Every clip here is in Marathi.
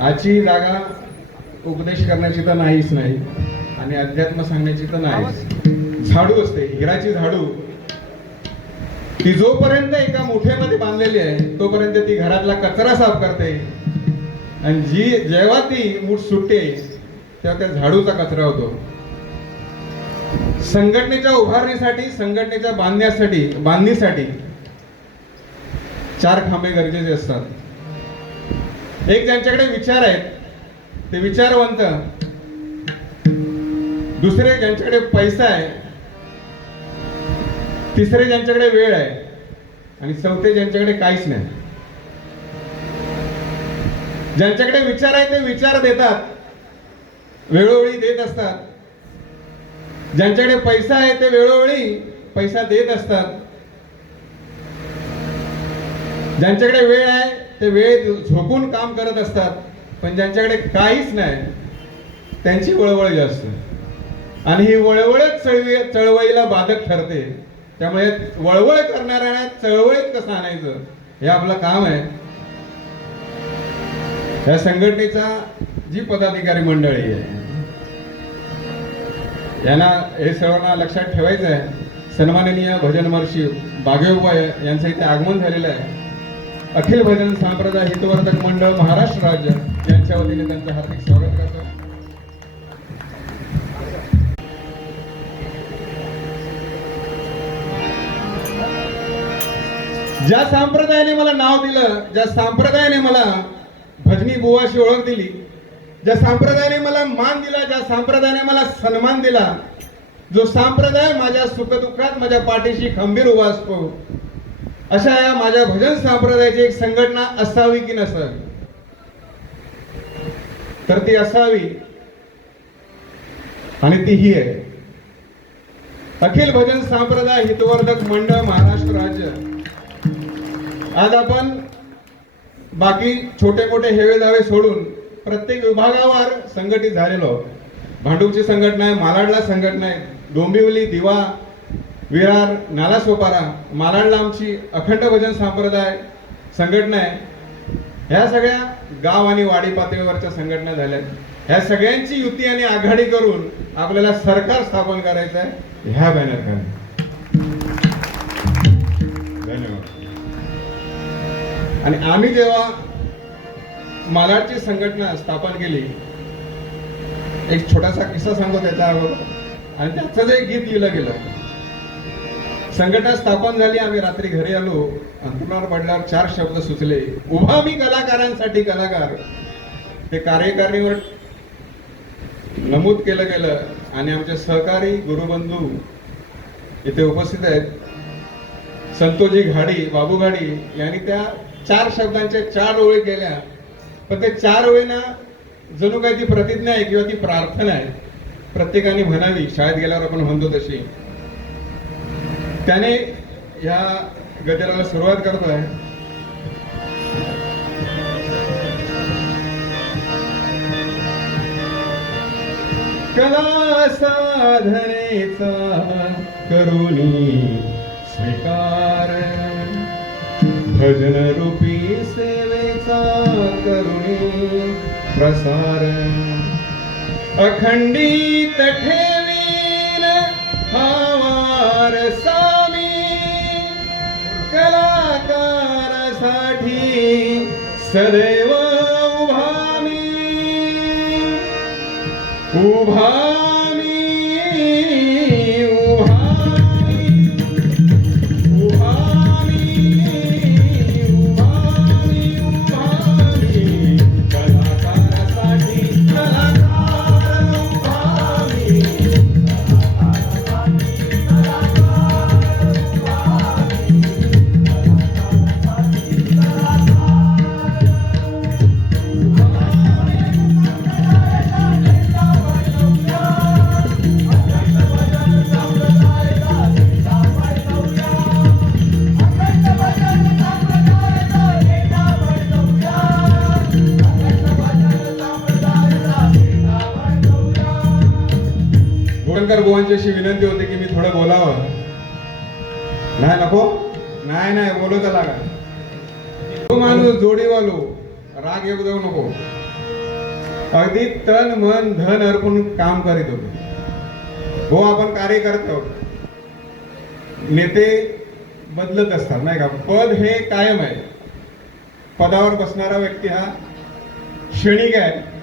आजची जागा उपदेश करण्याची तर नाहीच नाही. आणि अध्यात्म सांगण्याची तर नाहीच. झाडू असते हिराची झाडू. ती जोपर्यंत एका मोठ्यामध्ये बांधलेली आहे तोपर्यंत ती घरातला कचरा साफ करते. आणि जी जेव्हा ती मूठ सुटते तेव्हा त्या झाडूचा कचरा होतो. संघटनेच्या उभारणीसाठी संघटनेच्या बांधण्यासाठी बांधणीसाठी चार खांबे गरजेचे असतात. एक ज्यांच्याकडे विचार आहेत ते विचारवंत. दुसरे ज्यांच्याकडे पैसा आहे तिसरे ज्यांच्याकडे वेळ आहे आणि चौथे ज्यांच्याकडे काहीच नाही. ज्यांच्याकडे विचार आहे ते विचार देतात. वेळोवेळी देत असतात. ज्यांच्याकडे पैसा आहे ते वेळोवेळी पैसा देत असतात. ज्यांच्याकडे वेळ आहे ते वेळ झोपून काम करत असतात पण ज्यांच्याकडे काहीच नाही त्यांची वळवळ जास्त. आणि ही वळवळच चळवी चळवळीला बाधक ठरते. त्यामुळे वळवळ करणाऱ्या चळवळीत कसं आणायचं? हे आपलं काम आहे. या संघटनेचा जी पदाधिकारी मंडळी आहे यांना हे सर्वांना लक्षात ठेवायचं आहे सन्माननीय भजन महर्षी बागेबा यांचं इथे आगमन झालेलं आहे. अखिल भजन संप्रदाय हितवर्धक मंडळ महाराष्ट्र राज्य यांच्या वतीने त्यांचं हार्दिक स्वागत करतो. ज्या संप्रदायाने मला नाव दिलं ज्या संप्रदायाने मला भजनी बुवाशी ओळख दिली ज्या संप्रदायाने मला मान दिला ज्या संप्रदायाने मला सन्मान दिला जो संप्रदाय माझ्या सुखदुःखात माझ्या पाठीशी खंबीर उभा असतो अशा या माझ्या भजन संप्रदायाची एक संघटना असावी की नसावी? तर ती असावी आणि ती ही आहे. अखिल भजन संप्रदाय हितवर्धक मंडळ महाराष्ट्र राज्य. आज आपण बाकी छोटे मोठे हेवे दावे सोडून प्रत्येक विभागावर संघटित झालेलो आहोत. भांडूपची संघटना आहे मालाडला संघटना आहे डोंबिवली दिवा विरार नालासोपारा मालाडला आमची अखंड भजन संप्रदाय संघटना आहे. ह्या सगळ्या गाव आणि वाडी पातळीवरच्या संघटना झाल्या ह्या सगळ्यांची युती आणि आघाडी करून आपल्याला सरकार स्थापन करायचं आहे. ह्या बॅनर खाली. धन्यवाद. आणि आम्ही जेव्हा मालाडची संघटना स्थापन केली एक छोटासा किस्सा सांगतो त्याच्या अगोदर. आणि त्याचं जे गीत लिहिलं गेलं संघटना स्थापन झाली आम्ही रात्री घरी आलो. अंतरावर पडल्यावर चार शब्द सुचले. उभा मी कलाकारांसाठी कलाकार. ते कार्यकारिणीवर नमूद केलं गेलं आणि आमचे सहकारी गुरुबंधू इथे उपस्थित आहेत. संतोजी घाडी बाबू घाडी यांनी त्या चार शब्दांच्या चार ओळी केल्या. पण ते चार ओळींना जणू काही ती प्रतिज्ञा आहे किंवा ती प्रार्थना आहे. प्रत्येकाने म्हणावी शाळेत गेल्यावर आपण म्हणतो तशी. त्याने या गजराला सुरुवात करतोय. कला साधनेचा करुणी स्वीकार. भजन रूपी सेवेचा करुणी प्रसार. अखंडित ठेवीन हा वारसा सदैव उभा मी उभा गोळकर अशी विनंती होती की मी थोडं बोलावं. नाही नको? नाही नाही बोलत लागा का? तो माणूस जोडीवालो राग येऊ देऊ नको. अगदी तन मन धन अर्पण काम करीत होते. हो आपण कार्य करतो नेते बदलत असतात नाही का? पद हे कायम आहे. पदावर बसणारा व्यक्ती हा क्षणिक आहे.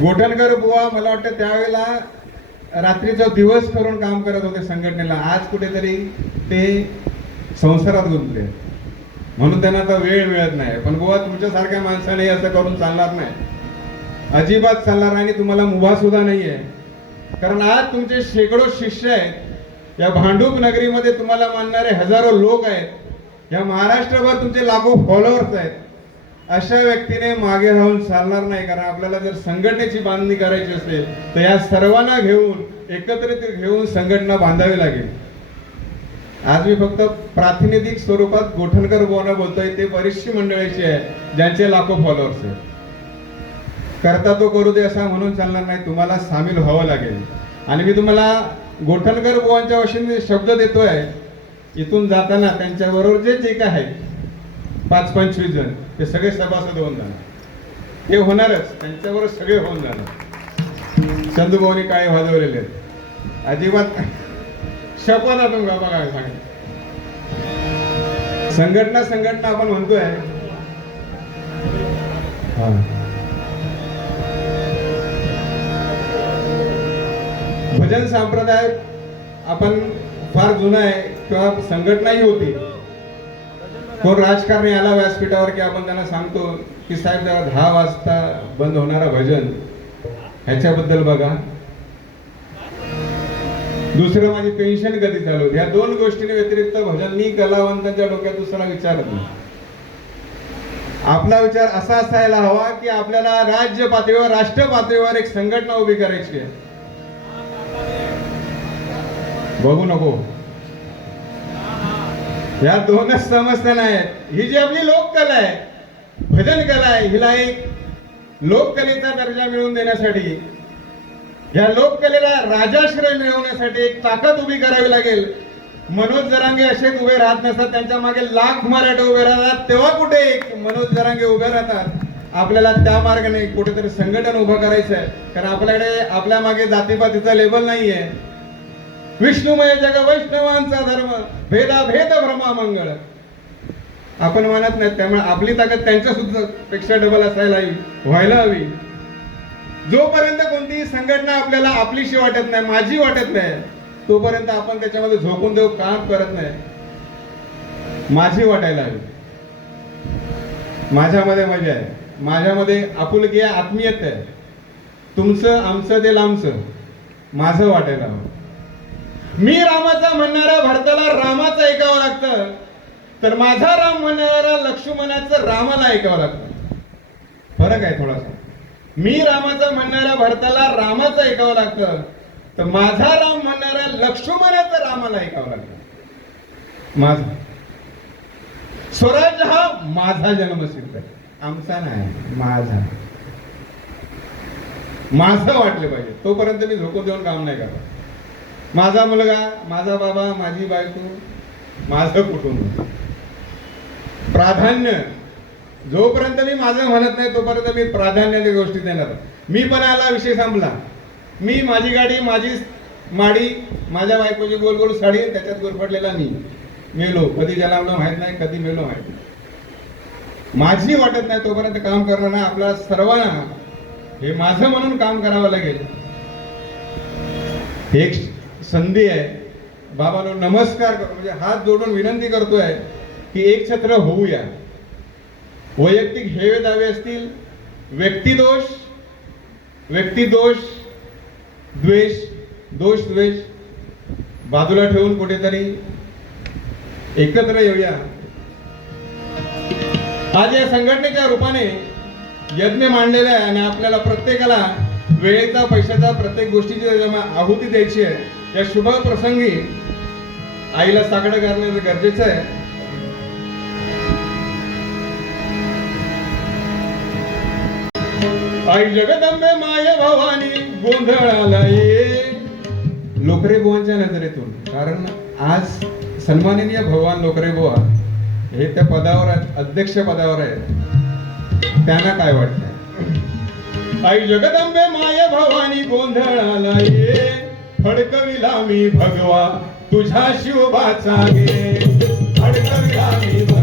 गोठणकर बुवा मला वाटतं त्यावेळेला रात्रीचा दिवस करून काम करत होते संघटनेला. आज कुठेतरी ते संसारात गुंतले. म्हणून त्यांना आता वेळ मिळत नाही. पण बुवा तुमच्यासारख्या माणसाने असं करून चालणार नाही. अजिबात चालणार नाही आणि तुम्हाला मुभा सुद्धा आहे कारण आज तुमचे शेकडो शिष्य आहेत. या भांडूप नगरीमध्ये तुम्हाला मानणारे हजारो लोक आहेत. या महाराष्ट्रभर तुमचे लाखो फॉलोअर्स आहेत. अशा व्यक्तीने मागे राहून चालणार नाही कारण आपल्याला जर संघटनेची बांधणी करायची असेल तर या सर्वांना घेऊन एकत्रित घेऊन संघटना बांधावी लागेल. आज मी फक्त प्रातिनिधिक स्वरूपात गोठणकर बोना बोलतोय ते बरीचशी मंडळीची आहे ज्यांचे लाखो फॉलोअर्स आहेत. करता तो करू दे असा म्हणून चालणार नाही तुम्हाला सामील व्हावं लागेल. आणि मी तुम्हाला गोठणकर बुवांच्या वशीने शब्द देतोय इथून जाताना त्यांच्याबरोबर जे जे काय आहे पाच पंचवीस जण. ते सगळे सभासद होऊन जाणार. हे होणारच. त्यांच्याबरोबर सगळे होऊन जाणार. चंदूभाऊनी काय वाजवलेले आहेत? अजिबात शपथ आपण बघा काय सांग संघटना संघटना आपण म्हणतोय. हा. भजन संप्रदाय आपण फार जुना आहे. किंवा संघटनाही होती. कोण राजकारणी आला व्यासपीठावर की आपण त्यांना सांगतो की साहेब जरा दहा वाजता बंद होणारा भजन ह्याच्याबद्दल बघा. दुसरं माझी पेन्शन कधी चालू या दोन गोष्टींनी व्यतिरिक्त भजन मी कलावंतांच्या डोक्यात दुसरा विचारत नाही. आपला विचार असा असायला हवा की आपल्याला राज्य पातळीवर राष्ट्र पातळीवर एक संघटना उभी करायची आहे. बघू नको. या दोनच समस्या नाहीत ही जी आपली लोककला आहे भजन कला आहे हिला एक लोककलेचा दर्जा मिळवून देण्यासाठी या लोककलेला राजाश्रय मिळवण्यासाठी एक ताकद उभी करावी लागेल. मनोज जरांगे असेच उभे राहत नसतात त्यांच्या मागे लाख मराठे उभे राहतात. तेव्हा कुठे एक मनोज जरांगे उभे राहतात? आपल्याला त्या मार्गाने कुठेतरी संघटन उभं करायचं आहे कारण आपल्याकडे आपल्या मागे जातीपातीचा लेबल नाहीये. विष्णुमय जग वैष्णवांचा धर्म भेदा भेद भ्रमा मंगळ. आपण म्हणत नाही त्यामुळे आपली ताकद त्यांच्या सुद्धा पेक्षा डबल असायला हवी व्हायला हवी. जोपर्यंत कोणतीही संघटना आपल्याला आपलीशी वाटत नाही माझी वाटत नाही तोपर्यंत आपण त्याच्यामध्ये झोपून देऊ काम करत नाही. माझी वाटायला हवी. माझ्यामध्ये मजा आहे. माझ्यामध्ये आपुलकी आहे आत्मीयत आहे. तुमचं आमचं ते लांबचं. माझं वाटायला हवं. मी रामाचा म्हणणारा भारताला रामाचं ऐकावं लागतं. तर माझा राम म्हणणारा लक्ष्मणाचं रामाला ऐकावं लागतं. फरक आहे थोडासा. मी रामाचा म्हणणाऱ्या भारताला रामाचं ऐकावं लागतं. तर माझा राम म्हणणाऱ्या लक्ष्मणाचं रामाला ऐकावं लागतं. माझा. स्वराज हा माझा जन्मसिद्ध आहे. आमचा नाही माझा. माझं वाटलं पाहिजे. तोपर्यंत मी झोकून देऊन काम नाही करत माझा मुलगा माझा बाबा माझी बायको माझं कुटुंब. प्राधान्य. जोपर्यंत मी माझं म्हणत नाही तोपर्यंत मी प्राधान्याच्या गोष्टी देणार मी पण आला विषय संपला. मी माझी गाडी माझी माडी माझ्या बायकोची गोल गोल साडी त्याच्यात गोरफडलेला मी. मेलो. कधी जन्मलो माहीत नाही कधी मेलो माहीत नाही. माझी वाटत नाही तोपर्यंत काम करणं आपल्या सर्वांना हे माझं म्हणून काम करावं लागेल. एक संधी आहे. बाबानो नमस्कार करतो म्हणजे हात जोडून विनंती करतोय की एक छत्र होऊया. वैयक्तिक हेवे दावे असतील व्यक्तिदोष व्यक्तिदोष द्वेष दोष द्वेष बाजूला ठेवून कुठेतरी एकत्र येऊया. आज या संघटनेच्या रूपाने यज्ञ मांडलेला आहे आणि आपल्याला प्रत्येकाला वेळेचा पैशाचा प्रत्येक गोष्टीची आहुती द्यायची आहे. या शुभ प्रसंगी आईला साकडं करणं गरजेचं आहे. आई जगदंबे माय भवानी गोंधळाला ये लोकरे बुवांच्या नजरेतून. कारण आज सन्माननीय भगवान लोकरे बुवा हे त्या पदावर अध्यक्ष पदावर आहेत. त्यांना काय वाटतंय? आई जगदंबे माय भवानी गोंधळाला ये फडकविला मी भगवा तुझ्या शिवबाचा गे. फडकविला मी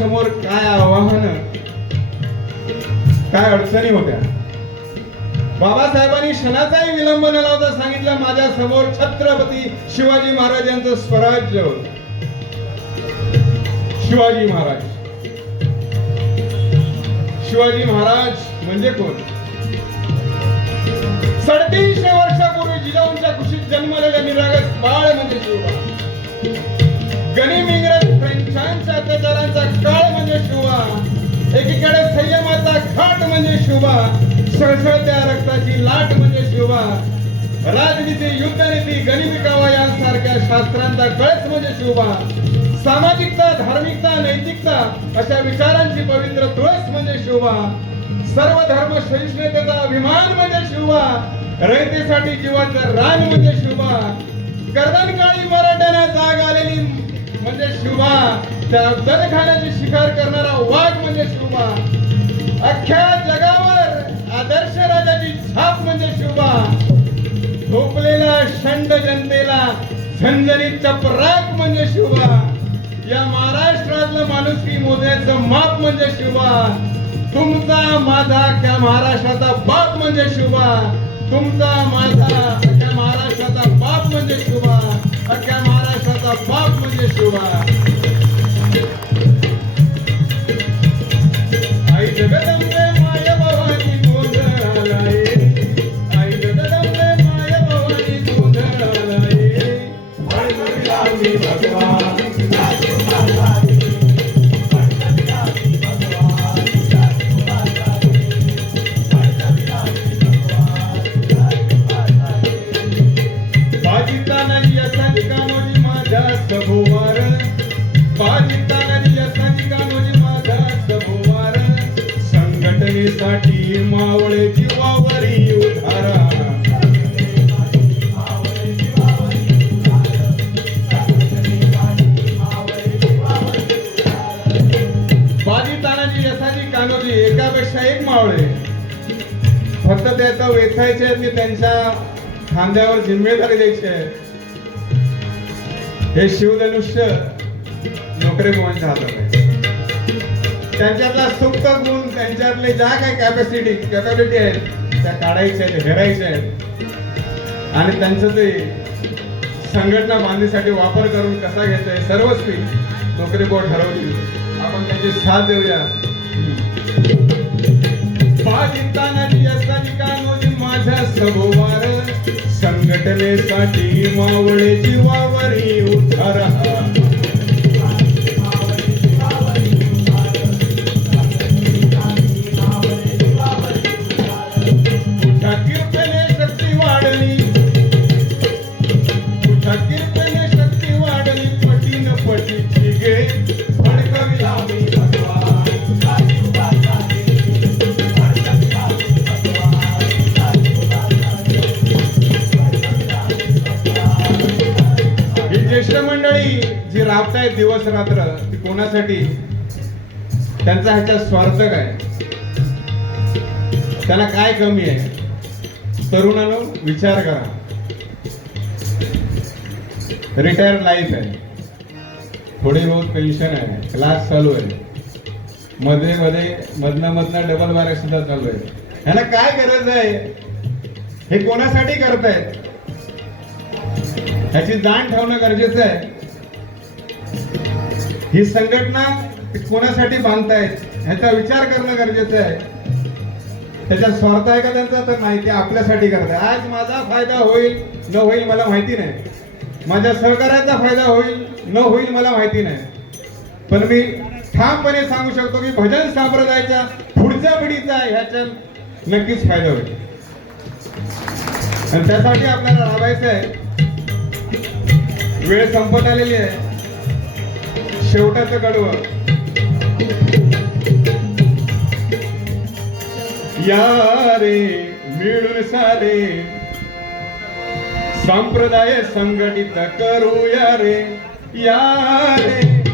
समोर काय आव्हान काय अडचणी होत्या? बाबासाहेबांनी क्षणाचाही विलंब न लावता सांगितलं माझ्यासमोर छत्रपती शिवाजी महाराजांचं स्वराज्य होत. शिवाजी महाराज. शिवाजी महाराज म्हणजे कोण? साडेतीनशे वर्षापूर्वी जिजाऊंच्या कुशीत जन्मलेले निरागस बाळ म्हणजे शिवबा गणिम इंग्रज फ्रेंचांच्या अत्याचारांचा काळ म्हणजे शिवबा एकीकडे संयमाचा घाट म्हणजे शिवबा सळसळत्या रक्ताची लाट म्हणजे शिवबा राजनीती युद्धनीती गनिमिकावा यांसारख्या शास्त्रांचा कळस म्हणजे शिवबा सामाजिकता धार्मिकता नैतिकता अशा विचारांची पवित्र तुळस म्हणजे शिवबा सर्व धर्म सहिष्णुतेचा अभिमान म्हणजे शिवबा रयतेसाठी जीवाचं रान म्हणजे शिवबा कर्दनकाळी मराठ्यांना जाग आलेली म्हणजे शिवबा त्या अफजलखानाची शिकार करणारा वाघ म्हणजे शिवबा अख्ख्या जगावर आदर्श राजाची छाप म्हणजे शिवबा झोपलेल्या शंड जनतेला झंझरी चपराक म्हणजे शिवबा या महाराष्ट्रातलं माणुसकी मोजण्याचं माप म्हणजे शिवबा तुमचा माझा त्या महाराष्ट्राचा बाप म्हणजे शिवबा तुमचा माझा त्या महाराष्ट्राचा बाप म्हणजे शिवबा अख्ख्या महाराष्ट्राचा बाप म्हणजे शिवबा वेचायचे आहेत की त्यांच्या खांद्यावर जिम्मेदारी द्यायची. आहे हे शिवधनुष्य नोकरी मोहनच्या हातात आहे त्यांच्यातला सुप्त गुण त्यांच्यातले ज्या काही कॅपॅसिटी कॅपॅबिलिटी आहेत त्या काढायच्या आहेत हेरायच्या आहेत आणि त्यांचं ते संघटना बांधणीसाठी वापर करून कसा घ्यायचा आहे सर्वस्वी नोकरी बोर्ड ठरवली. आपण त्यांची साथ देऊया. पाकिस्तानाची असाची माझ्या संघटनेसाठी मावळे जीवावरी उतारा मंडळी जी राबतायत दिवस रात्र ती कोणासाठी? त्यांचा ह्याच्यात स्वार्थ काय त्याला काय कमी आहे? तरुणांनो विचार करा. रिटायर लाईफ आहे. थोडी बहुत पेन्शन आहे. क्लास चालू आहे. मध्ये मध्ये मधनं मधनं डबल बारा सुद्धा चालू आहे. ह्याला काय गरज आहे? हे कोणासाठी करतायत? ह्याची जाण ठेवणं गरजेचं आहे. ही संघटना कोणासाठी बांधतायत ह्याचा विचार करणं गरजेचं आहे. त्याच्यात स्वार्थ आहे का त्यांचा? तर नाही ते आपल्यासाठी करत आहे आज माझा फायदा होईल न होईल मला माहिती नाही. माझ्या सहकार्याचा फायदा होईल न होईल मला माहिती नाही. पण मी ठामपणे सांगू शकतो की भजन संप्रदायाच्या पुढच्या पिढीचा ह्याच्या नक्कीच फायदा होईल. आणि त्यासाठी आपल्याला राबायचं आहे. वेळ संपत आलेली आहे. शेवटाचं कडवं. या रे मिळून सारे. संप्रदाय संघटित करूया रे. या रे.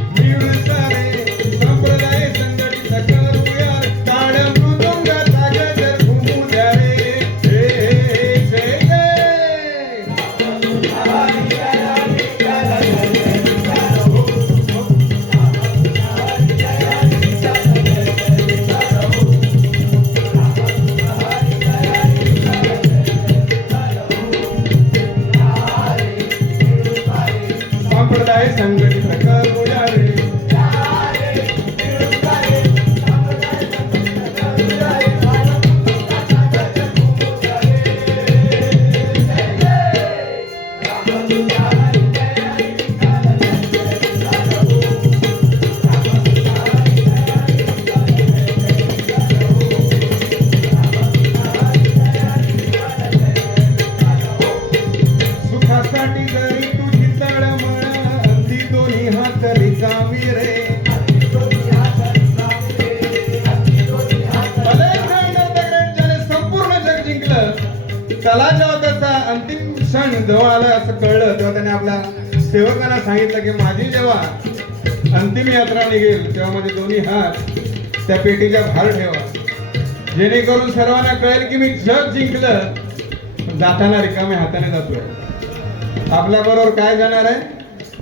सांगितलं की माझी जेव्हा अंतिम यात्रा निघेल तेव्हा माझे दोन्ही हात त्या पेटीच्या भार ठेवा. जेणेकरून सर्वांना कळेल की मी जग जिंकलं जाताना रिकाम्या हाताने जातोय. आपल्या बरोबर काय जाणार आहे?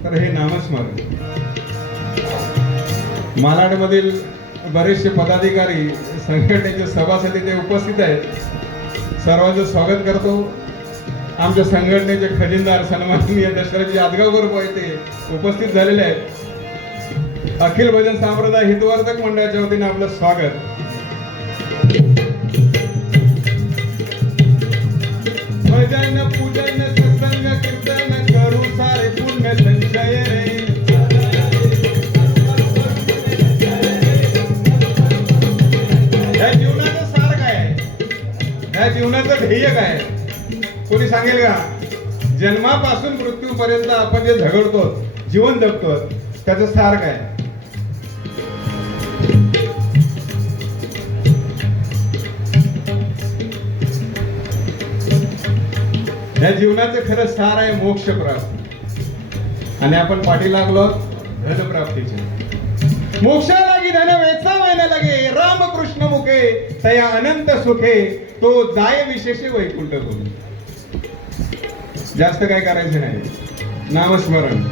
तर हे नामस्मरण. मालाडमधील बरेचसे पदाधिकारी संघटनेचे सभासद इथे उपस्थित आहेत. सर्वांचं स्वागत करतो. आमच्या संघटनेचे खजिनदार सन्माननीय दशरथजी आदगावकर पोहते उपस्थित झालेले आहेत. अखिल भजन संप्रदाय हितवर्धक मंडळाच्या वतीने आपलं स्वागत. भजन पूजन सत्संग कीर्तन करू सारे पुण्य संचय रे. या जीवनाचं सार काय आहे? या जीवनाचं ध्येय काय आहे? कोणी सांगेल का? जन्मापासून मृत्यूपर्यंत आपण जे झगडतो जीवन जगतो त्याचं सार काय? या जीवनाचं खरं सार आहे मोक्ष प्राप्ती आणि आपण पाठी लागलो धन प्राप्तीचे मोक्षा लागी धन वेचा व्हायला लागे रामकृष्ण मुखे तया अनंत सुखे तो जाय विशेष वैकुंठ करू जास्त काय करायचं नाही. नामस्मरण.